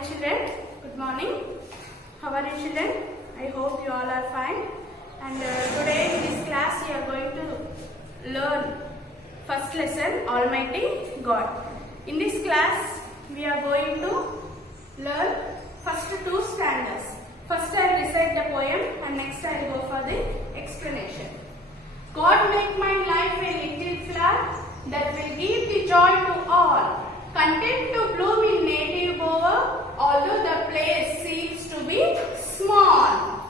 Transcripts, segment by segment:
Hi children, good morning. How are you children? I hope you all are fine. And today in this class we are going to learn first lesson, Almighty God. In this class we are going to learn first two stanzas. First I will recite the poem and next I will go for the explanation. God make my life a little flower that will give the joy to all. Content to bloom in native bower, although the place seems to be small.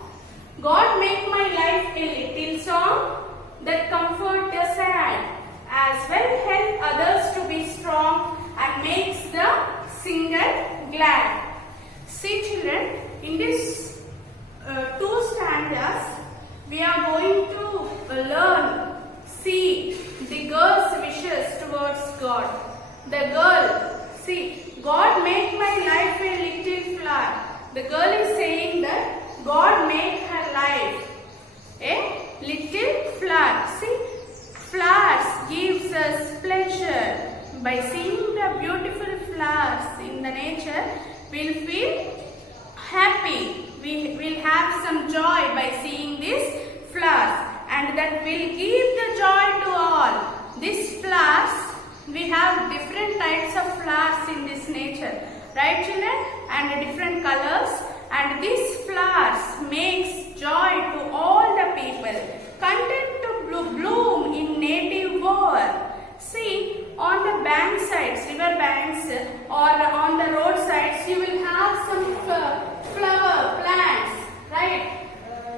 God make my life a little song that comfort the sad, as well help others to be strong and makes the singer glad. See children, in this two stanzas, we are going to learn, see the girl's wishes towards God. The girl, see, God make my life a little flower. The girl is saying that God make her life a little flower. See, flowers gives us pleasure. By seeing the beautiful flowers in the nature, we'll feel happy. We will have some joy by seeing these flowers, and that will give the joy to all. These flowers, we have different types of flowers in this nature, right children, and different colors, and these flowers makes joy to all the people, content to bloom in native world. See, on the bank sides, river banks or on the road sides, you will have some flower plants, right?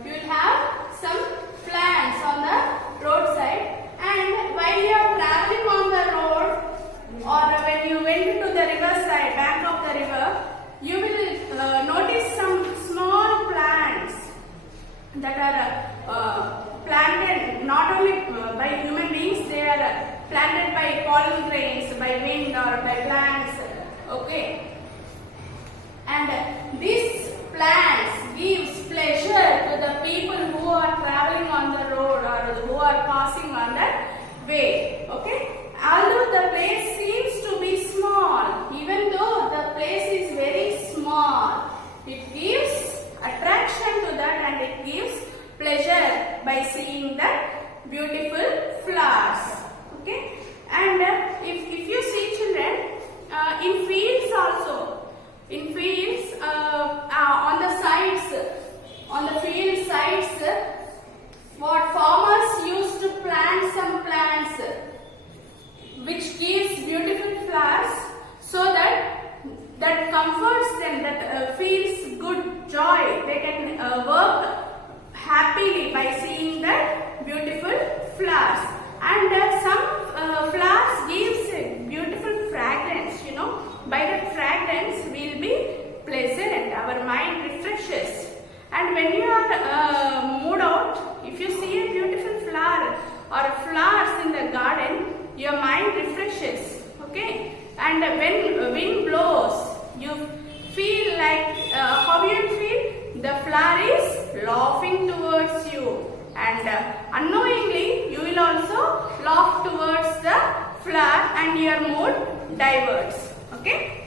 You will have some plants on the roadside, and while you are traveling on the road or when you went to the river side, bank of the river, you will notice some small plants that are planted not only by human beings, they are planted by pollen grains, by wind or by plants, okay. And these plants gives pleasure to the people who are traveling on the road or who are passing on that way, okay. Although the place seems to be small, even though the place is very small, it gives attraction to that and it gives pleasure by seeing that beautiful flowers, okay. And if you see children, in fields also, in fields on the sides, on the field sides, what farmers used to plant some plants which gives beautiful flowers, so that comforts them, that feels good joy. They can work happily by seeing that beautiful flowers. And some flowers gives beautiful fragrance, you know. By that fragrance we will be pleasant, our mind refreshes. And when you are moved out, if you see a beautiful flower or flowers in the garden, your mind refreshes, okay. And when wind blows, you feel like, how you feel? The flower is laughing towards you, and unknowingly you will also laugh towards the flower and your mood diverts, okay.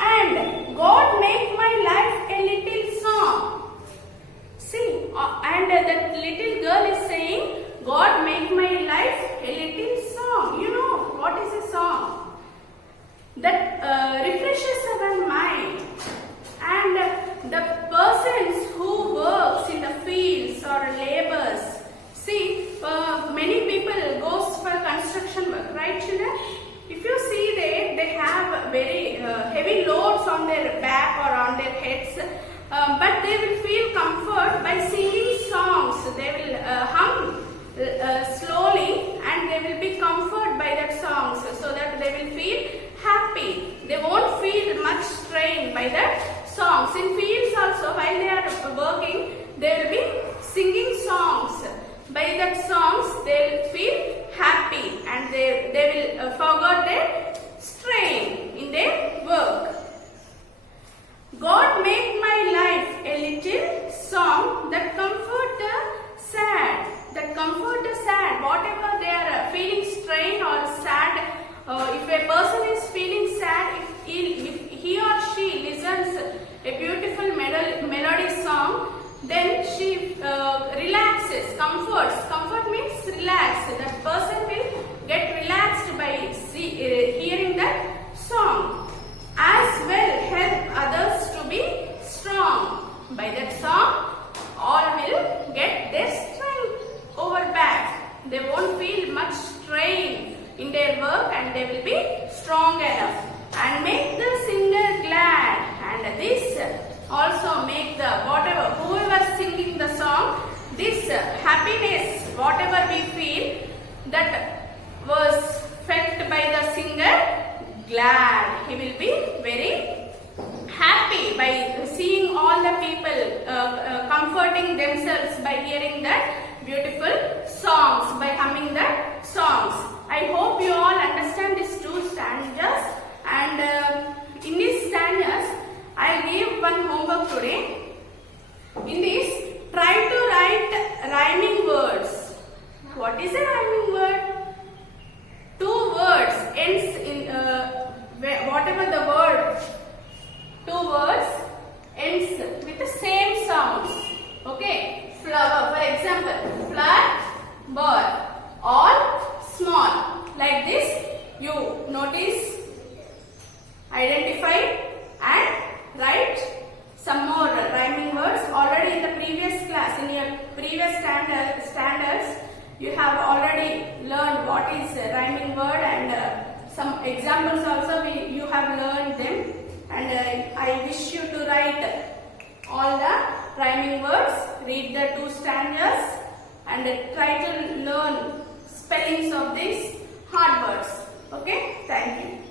And God make my life a little song. See, and that little girl is saying, God make my life a little song. You know what is a song? That refreshes our mind. And the persons who works in the fields or labors, see, many people goes for construction work, right children? If you see they have very heavy loads on their back or on their heads, but they will feel comfort by singing songs. They will hum slowly and they will be comforted by that songs, so that they will feel happy. They won't feel much strain by that songs. In fields also, while they are working, they will be singing songs. By that songs, they will feel happy and they will forget their strain in their work. God make my life a little song that comfort the sad. That comfort the sad. Whatever they are feeling strain or sad, if a person is feeling sad, if he or she she relaxes, comforts. Comfort means relax. That person will get relaxed by hearing that song. As well help others to be strong. By that song, all will get their strength over back. They won't feel much strain in their work and they will be strong enough. And make the singer glad. And this also make the whoever singing the song, this happiness, whatever we feel, that was felt by the singer, glad. He will be very happy by seeing all the people comforting themselves by hearing that beautiful songs, by humming the songs. I hope you all understand these two stanzas, and in these stanzas I will give one homework today. In this, try to write rhyming words. What is a rhyming word? Two words ends in whatever the word, two words ends with the same sounds. Okay, flower, for example, flower, bird, all small. Like this, you notice, identify and write some more rhyming words. Already in the previous class, in your previous standards, you have already learned what is a rhyming word, and some examples also you have learned them. And I wish you to write all the rhyming words, read the two stanzas, and try to learn spellings of these hard words. Okay, thank you.